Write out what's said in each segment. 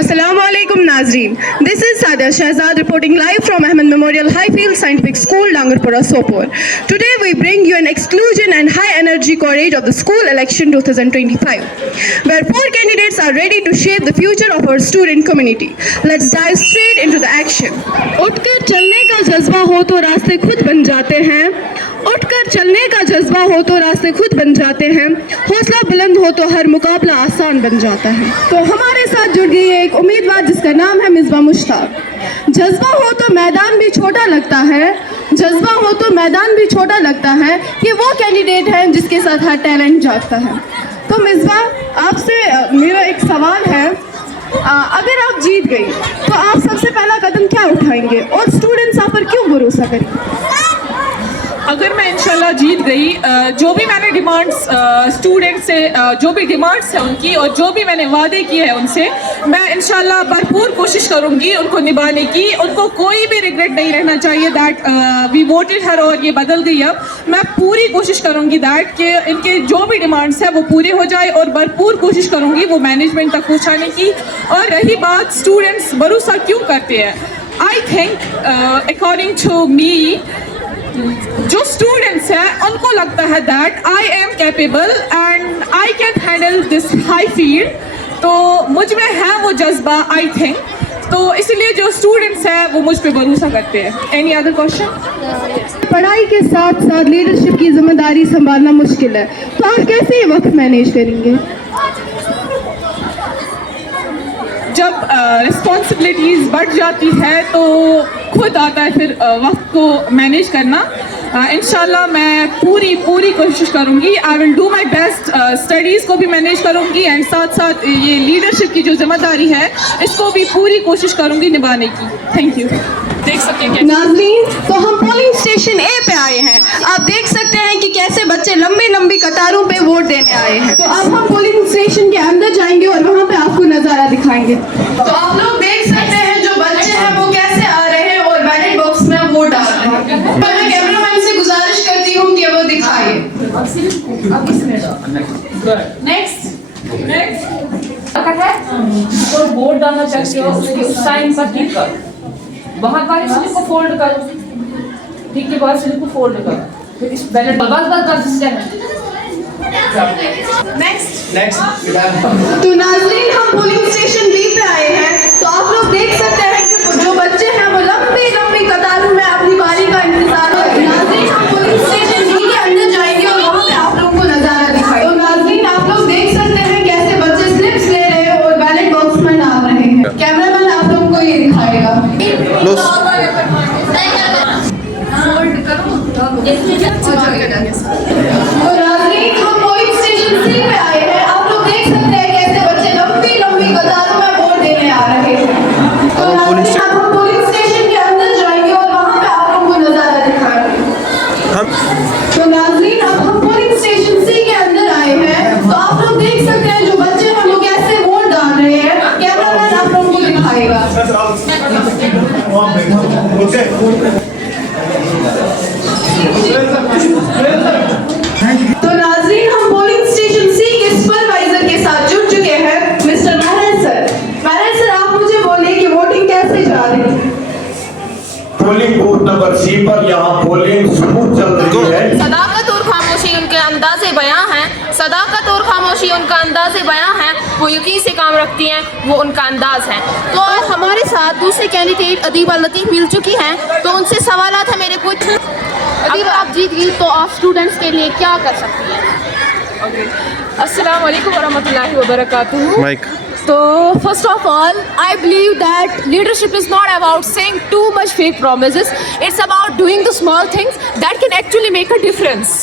Assalamualaikum Nazreen. This is Sadia Shahzad reporting live from Ahmed Memorial Highfield Scientific School, Dangarpura, Sopor. Today we bring you an exclusion and high energy coverage of the school election 2025, where 4 candidates are ready to shape the future of our student community. Let's dive straight into the action. उठकर चलने का जज्बा हो तो रास्ते खुद बन जाते हैं. उठकर चलने का जज्बा हो तो रास्ते खुद बन जाते हैं. हौसला बुलंद हो तो हर मुकाबला आसान बन जाता है. तो हमारे साथ जुड़ गई है एक उम्मीदवार जिसका नाम है मिसबा मुश्ताक. जज्बा हो तो मैदान भी छोटा लगता है. जज्बा हो तो मैदान भी छोटा लगता है. ये वो कैंडिडेट हैं जिसके साथ हर टैलेंट जागता है. तो मिसबा, आपसे मेरा एक सवाल है. अगर आप जीत गई तो आप सबसे पहला कदम क्या उठाएंगे और स्टूडेंट्स आप पर क्यों भरोसा करेंगे? अगर मैं इंशाल्लाह जीत गई, जो भी मैंने डिमांड्स स्टूडेंट से जो भी डिमांड्स है उनकी और जो भी मैंने वादे किए हैं उनसे, मैं इंशाल्लाह भरपूर कोशिश करूंगी उनको निभाने की. उनको कोई भी रिग्रेट नहीं रहना चाहिए दैट वी वोटेड हर और ये बदल गई. अब मैं पूरी कोशिश करूंगी दैट कि इनके जो भी डिमांड्स है वो पूरे हो जाए और भरपूर कोशिश करूंगी वो मैनेजमेंट तक पहुँचाने की. और रही बात स्टूडेंट्स भरोसा क्यों करते हैं, I think according to me जो स्टूडेंट्स हैं उनको लगता है that I am capable and I can handle this high field. तो मुझ में है वो जज्बा आई थिंक. तो इसलिए जो स्टूडेंट्स हैं वो मुझ पे भरोसा करते हैं. Any other question? पढ़ाई के साथ साथ लीडरशिप की जिम्मेदारी संभालना मुश्किल है, तो आप कैसे ये वक्त मैनेज करेंगे? जब रिस्पॉन्सिबिलिटीज़ बढ़ जाती है तो खुद आता है फिर वक्त को मैनेज करना. इंशाल्लाह मैं पूरी कोशिश करूँगी. I will do my best. Studies को भी मैनेज करूँगी एंड साथ साथ ये लीडरशिप की जो जिम्मेदारी है इसको भी पूरी कोशिश करूँगी निभाने की. Thank you. देख सकते हैं नाज़रीन, तो हम पोलिंग स्टेशन ए पे आए हैं. आप देख सकते हैं कि कैसे बच्चे लंबी कतारों पे वोट देने आए हैं. तो अब हम पोलिंग स्टेशन के अंदर जाएंगे और वहाँ पे आपको नज़ारा दिखाएंगे. तो आप लोग देख सकते हैं जो बच्चे हैं वो कैसे आ रहे हैं और बैलेट बॉक्स में वोट डाल रहे हैं. मैं कैमरामैन से गुजारिश करती हूँ कि वो दिखाए. नेक्स्ट है तो वोट डालना चाहते हो उसके उस साइन पर क्लिक करो. बहुत बार स्लिप को फोल्ड करो. ठीक है, बहुत स्लिप को फोल्ड करो. फिर इस बैलेट बस सिस्टम है. नेक्स्ट तो नाज़रीन, हम पोलिंग स्टेशन बी पे आए हैं. तो आप लोग देख सकते हैं कि जो बच्चे हैं वो लंबी कतारों में अपनी बारी का इंतजार कर रहे हैं. नाज़रीन, हम पोलिंग स्टेशन बी के अंदर जाएंगे और वहाँ पे आप लोगों को नजारा दिखाएंगे. तो नाज़रीन, आप लोग देख सकते हैं कैसे बच्चे स्लिप्स ले रहे हैं और बैलेट बॉक्स में डाल रहे हैं. कैमरामैन आप लोगों को ये दिखाएगा. तो नाज़रीन, हम पोलिंग स्टेशन सी के सुपरवाइजर के साथ जुड़ चुके हैं, मिस्टर महरन सर. महरन सर, आप मुझे बोलिए कि वोटिंग कैसे जा रही है? पोलिंग बूथ नंबर सी पर यहाँ पोलिंग स्मूथ चल रही है. सदाकत और खामोशी उनके अंदाज़े बयां हैं. सदाकत और खामोशी उनका अंदाज़े बयां है. वो यकीन से काम रखती हैं, वो उनका अंदाज है. तो आज हमारे साथ दूसरे कैंडिडेट अदीबा लतीफ़ मिल चुकी हैं. तो उनसे सवालात है मेरे कुछ. अदीबा, आप जीत गई तो आप स्टूडेंट्स के लिए क्या कर सकती हैं? अस्सलाम वालेकुम वरहमतुल्लाहि वबरकातुहू. So first of all, I believe that leadership is not about saying too much fake promises. It's about doing the small things that can actually make a difference.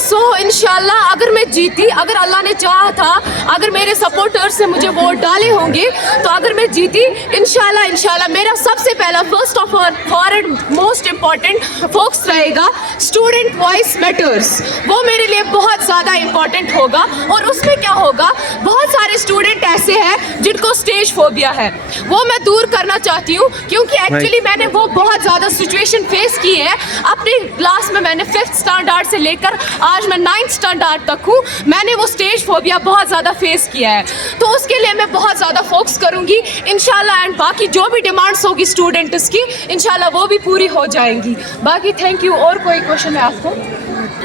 So इंशाल्लाह अगर मैं जीती, अगर अल्लाह ने चाहा था, अगर मेरे सपोर्टर्स ने मुझे वोट डाले होंगे तो अगर मैं जीती इंशाल्लाह मेरा सबसे पहला first of all and most important focus रहेगा स्टूडेंट वॉइस मैटर्स. वो मेरे लिए बहुत ज़्यादा इम्पॉर्टेंट होगा. और उसमें क्या होगा, बहुत सारे स्टूडेंट ऐसे हैं जिनको स्टेज फोबिया है, वो मैं दूर करना चाहती हूँ. क्योंकि एक्चुअली मैंने वो बहुत ज़्यादा सिचुएशन फेस की है अपनी क्लास में. मैंने 5th स्टैंडर्ड से लेकर आज मैं 9th स्टैंडर्ड तक हूँ. मैंने वो स्टेज फोबिया बहुत ज़्यादा फेस किया है. तो उसके लिए मैं बहुत ज़्यादा फोकस करूँगी इंशाल्लाह, एंड बाकी जो भी डिमांड्स होगी स्टूडेंट्स की इंशाल्लाह वो भी पूरी हो जाएंगी। बाकी थैंक यू। और कोई क्वेश्चन है आपको?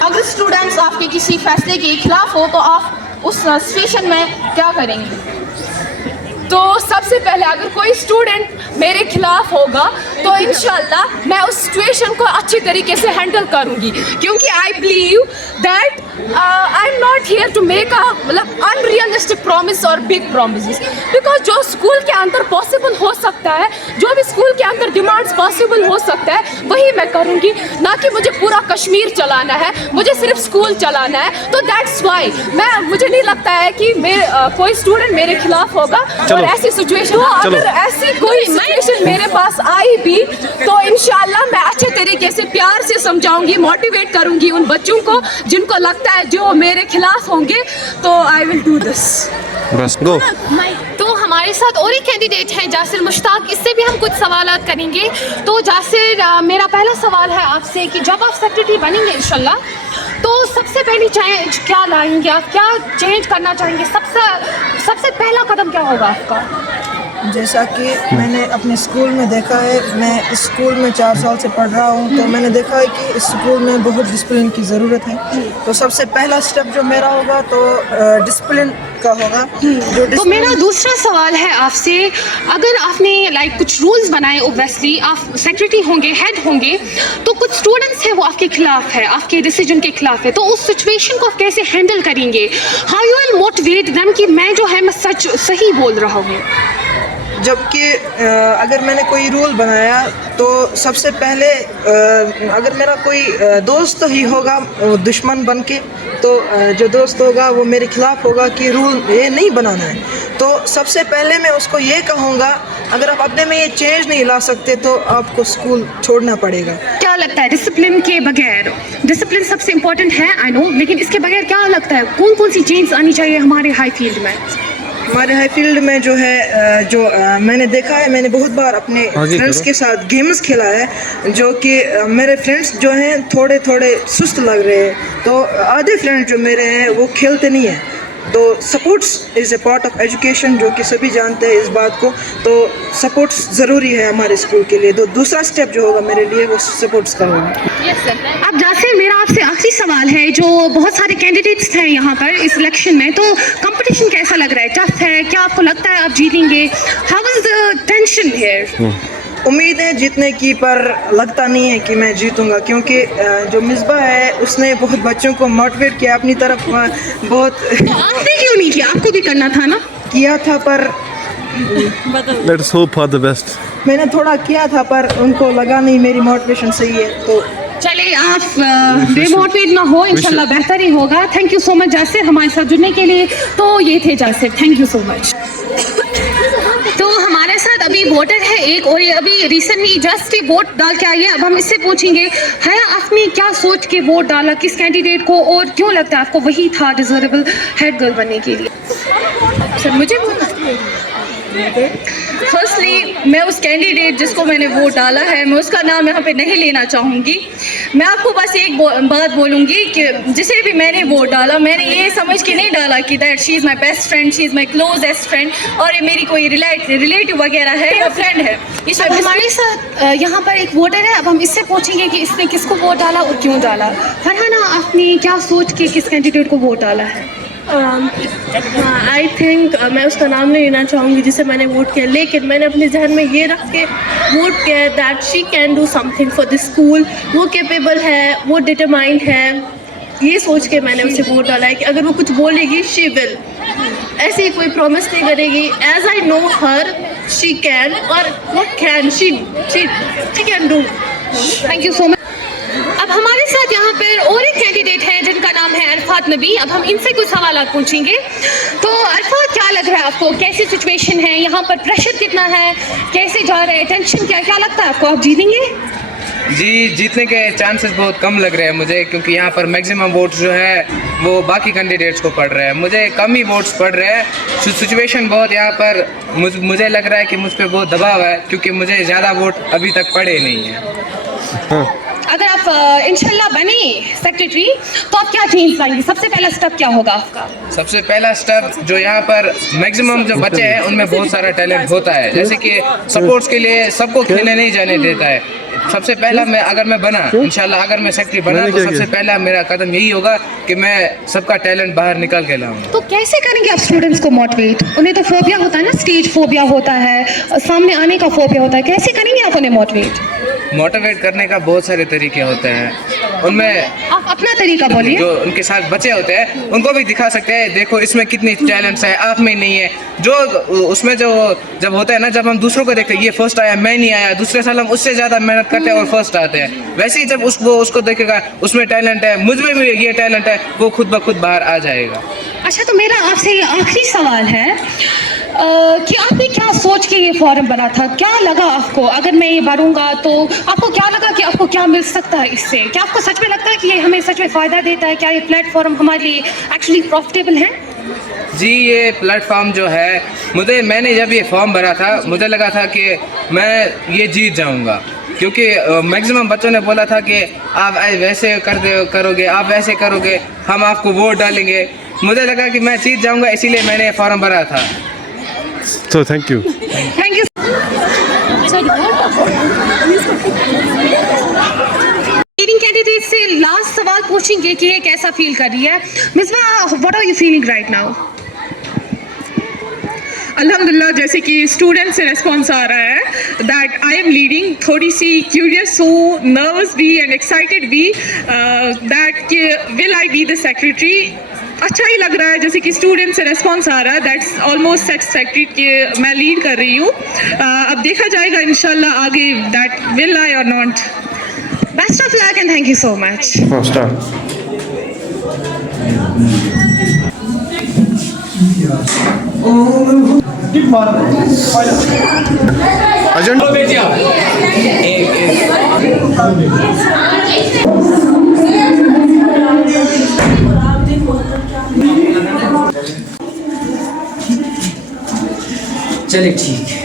अगर स्टूडेंट्स आपके किसी फैसले के खिलाफ हो तो आप उस सिचुएशन में क्या करेंगे? तो सबसे पहले अगर कोई स्टूडेंट मेरे खिलाफ होगा तो इंशाल्लाह मैं उस सिचुएशन को अच्छी तरीके से हैंडल करूंगी, क्योंकि I believe that I am not here to make a मतलब अनरियलिस्टिक प्रॉमिस और बिग प्रॉमिसेस, बिकॉज जो स्कूल के अंदर पॉसिबल हो सकता है, जो भी स्कूल के अंदर डिमांड्स पॉसिबल हो सकता है वही मैं करूंगी, ना कि मुझे पूरा कश्मीर चलाना है, मुझे सिर्फ स्कूल चलाना है। तो दैट्स वाई मुझे नहीं लगता है कि कोई स्टूडेंट मेरे खिलाफ होगा। और ऐसी सिचुएशन अगर ऐसी कोई सिचुएशन मेरे पास आई भी तो इंशाल्लाह मैं अच्छे तरीके से प्यार से समझाऊंगी, मोटिवेट करूंगी उन बच्चों को जिनको लगता है जो मेरे खिलाफ होंगे, तो आई विल डू दिस। बस गो। तो हमारे साथ और एक कैंडिडेट हैं जासिर मुश्ताक, इससे भी हम कुछ सवालात करेंगे। तो जासिर, मेरा पहला सवाल है आपसे कि जब आप सेक्रेटरी बनेंगे इंशाल्लाह, तो सबसे पहली चेंज क्या लाएंगे आप, क्या चेंज करना चाहेंगे, सबसे पहला कदम क्या होगा आपका? जैसा कि मैंने अपने स्कूल में देखा है, मैं इस स्कूल में 4 साल से पढ़ रहा हूँ, तो मैंने देखा है कि इस स्कूल में बहुत डिसिप्लिन की ज़रूरत है। तो सबसे पहला स्टेप जो मेरा होगा तो डिसिप्लिन का होगा। तो मेरा दूसरा सवाल है आपसे, अगर आपने कुछ रूल्स बनाए, ओब्वियसली आप सेक्रेटरी होंगे, हेड होंगे, तो कुछ स्टूडेंट्स हैं वो आपके खिलाफ है, आपके डिसीजन के खिलाफ है, तो उस सिचुएशन को आप कैसे हैंडल करेंगे? How you will motivate them कि मैं जो है मैं सही बोल रहा हूँ? जबकि अगर मैंने कोई रूल बनाया तो सबसे पहले अगर मेरा कोई दोस्त ही होगा दुश्मन बन के, तो जो दोस्त होगा वो मेरे खिलाफ होगा कि रूल ये नहीं बनाना है, तो सबसे पहले मैं उसको ये कहूँगा अगर आप अपने में ये चेंज नहीं ला सकते तो आपको स्कूल छोड़ना पड़ेगा। क्या लगता है डिसिप्लिन के बगैर, डिसिप्लिन सबसे इम्पोर्टेंट है आई नो, लेकिन इसके बगैर क्या लगता है कौन कौन सी चेंज आनी चाहिए हमारे हाई फील्ड में? हमारे हाई फील्ड में जो है मैंने देखा है, मैंने बहुत बार अपने फ्रेंड्स के साथ गेम्स खेला है, जो कि मेरे फ्रेंड्स जो हैं थोड़े थोड़े सुस्त लग रहे हैं, तो आधे फ्रेंड्स जो मेरे हैं वो खेलते नहीं हैं। तो supports is a part of education, जो कि सभी जानते हैं इस बात को, तो सपोर्ट्स ज़रूरी है हमारे स्कूल के लिए। तो दूसरा स्टेप जो होगा मेरे लिए वो सपोर्ट्स का होगा। अब जासिर, मेरा आपसे आखिरी सवाल है, जो बहुत सारे कैंडिडेट्स हैं यहाँ पर इस इलेक्शन में, तो कंपटीशन कैसा लग रहा है? टफ है? क्या आपको लगता है आप जीतेंगे? How is the tension here? उम्मीद है जीतने की, पर लगता नहीं है कि मैं जीतूंगा, क्योंकि जो मिसबा है उसने बहुत बच्चों को मोटिवेट किया अपनी तरफ, बहुत। आपने क्यों नहीं किया? आपको भी करना था ना। किया था, पर let's hope for the best. मैंने थोड़ा किया था पर उनको लगा नहीं मेरी मोटिवेशन सही है, तो चले आप डिमोटिवेट ना हो, इंशाल्लाह बेहतर ही होगा। Thank you so much Yasir हमारे साथ जुड़ने के लिए। तो ये थे Yasir, thank you so much. तो हमारे साथ अभी वोटर है एक, और ये अभी रिसेंटली जस्ट वोट डाल के आई है। अब हम इससे पूछेंगे, है आपने क्या सोच के वोट डाला, किस कैंडिडेट को, और क्यों लगता है आपको वही था डिजर्वेबल हेड गर्ल बनने के लिए? सर मुझे फर्स्टली मैं उस कैंडिडेट जिसको मैंने वोट डाला है, मैं उसका नाम यहाँ पे नहीं लेना चाहूँगी। मैं आपको बस एक बात बोलूँगी कि जिसे भी मैंने वोट डाला, मैंने ये समझ के नहीं डाला कि that she is my best friend, she is my closest friend, और ये मेरी कोई रिलेटिव वगैरह है या फ्रेंड है। अब हमारे साथ यहाँ पर एक वोटर है, अब हम इससे पूछेंगे कि इसने किसको वोट डाला और क्यों डाला। फरहाना, आपने क्या सोच के किस कैंडिडेट को वोट डाला है? आई थिंक मैं उसका नाम नहीं लेना चाहूँगी जिसे मैंने वोट किया, लेकिन मैंने अपने जहन में ये रख के वोट किया that she can do something for this school. वो कैपेबल है, वो डिटरमाइंड है, ये सोच के मैंने उसे वोट डाला है कि अगर वो कुछ बोलेगी शी विल, ऐसे ही कोई प्रॉमिस नहीं करेगी। As I know her, she can, और what can she can do. Thank you so much. अब हमारे साथ यहाँ पर और एक कैंडिडेट है जिनका नाम है अरफात नबी। अब हम इनसे कुछ सवाल पूछेंगे। तो अरफात, क्या लग रहा है आपको, कैसी सिचुएशन है यहाँ पर, प्रेशर कितना है, कैसे जा रहा है, टेंशन क्या लगता है आपको, आप जीतेंगे? जी, जीतने के चांसेस बहुत कम लग रहे हैं मुझे, क्योंकि यहाँ पर मैक्सिमम वोट्स जो है वो बाकी कैंडिडेट्स को पड़ रहे हैं, मुझे कम ही वोट्स पड़ रहे हैं। सिचुएशन बहुत यहाँ पर मुझे लग रहा है कि मुझ पर बहुत दबाव है, क्योंकि मुझे ज़्यादा वोट अभी तक पड़े नहीं हैं। अगर आप इंशाल्लाह बने सेक्रेटरी तो आप क्या चेंज लाएंगे? सबसे पहला स्टेप क्या होगा आपका? सबसे पहला स्टेप जो यहाँ पर मैक्सिमम जो बच्चे हैं उनमें बहुत सारा टैलेंट होता है, जैसे कि सपोर्ट्स के लिए सबको खेलने नहीं जाने देता है। सबसे पहला अगर मैं बना इंशाल्लाह, अगर मैं सेक्रेटरी बना तो सबसे पहला मेरा कदम यही होगा कि मैं सबका टैलेंट बाहर निकाल के लाऊंगा। तो कैसे करेंगे आप स्टूडेंट्स को मोटिवेट? उन्हें तो फोबिया होता है ना, स्टेज फोबिया होता है, सामने आने का फोबिया होता है, कैसे करेंगे आप उन्हें मोटिवेट करने का बहुत सारे तरीके होते हैं, उनमें आप अपना तरीका बोलिए। जो उनके साथ बच्चे होते हैं उनको भी दिखा सकते हैं, देखो इसमें कितनी टैलेंट्स है, आप में नहीं है। जो उसमें जो जब होता है ना, जब हम दूसरों को देखते हैं ये फर्स्ट आया मैं नहीं आया, दूसरे साल हम उससे ज़्यादा मेहनत करते हैं और फर्स्ट आते हैं, वैसे ही जब उसको देखेगा उसमें टैलेंट है, मुझ में भी ये टैलेंट है, वो खुद ब खुद बाहर आ जाएगा। अच्छा, तो मेरा आपसे आखिरी सवाल है कि आपने क्या सोच के ये फॉर्म भरा था? क्या लगा आपको अगर मैं ये भरूंगा तो आपको क्या लगा कि आपको क्या मिल सकता है इससे? क्या आपको सच में लगता है कि ये हमें सच में फ़ायदा देता है? क्या ये प्लेटफॉर्म हमारे लिए एक्चुअली प्रॉफिटेबल है? जी, ये प्लेटफॉर्म जो है मैंने जब ये फॉर्म भरा था मुझे लगा था कि मैं ये जीत जाऊंगा, क्योंकि मैक्सिमम बच्चों ने बोला था कि आप वैसे करोगे, आप वैसे करोगे, हम आपको वोट डालेंगे। मुझे लगा कि मैं जीत जाऊंगा, इसीलिए मैंने ये फॉर्म भरा था। So thank you. Thank you. Leading candidate से लास्ट सवाल पूछेंगे कि ये कैसा फील कर रही है। Misba, what are you feeling right now? अल्हम्दुलिल्लाह, जैसे कि स्टूडेंट से रिस्पॉन्स आ रहा है दैट आई एम लीडिंग, थोड़ी सी क्यूरियस हूँ, नर्वस भी एंड एक्साइटेड भी दैट कि will I be the secretary. अच्छा ही लग रहा है, जैसे कि स्टूडेंट से रिस्पॉन्स आ रहा है दैट्स ऑलमोस्ट सेक्रेटरी के मैं लीड कर रही हूँ। अब देखा जाएगा इंशाल्लाह आगे दैट विल आई और not. Best of luck and thank you so much. चलिए ठीक है।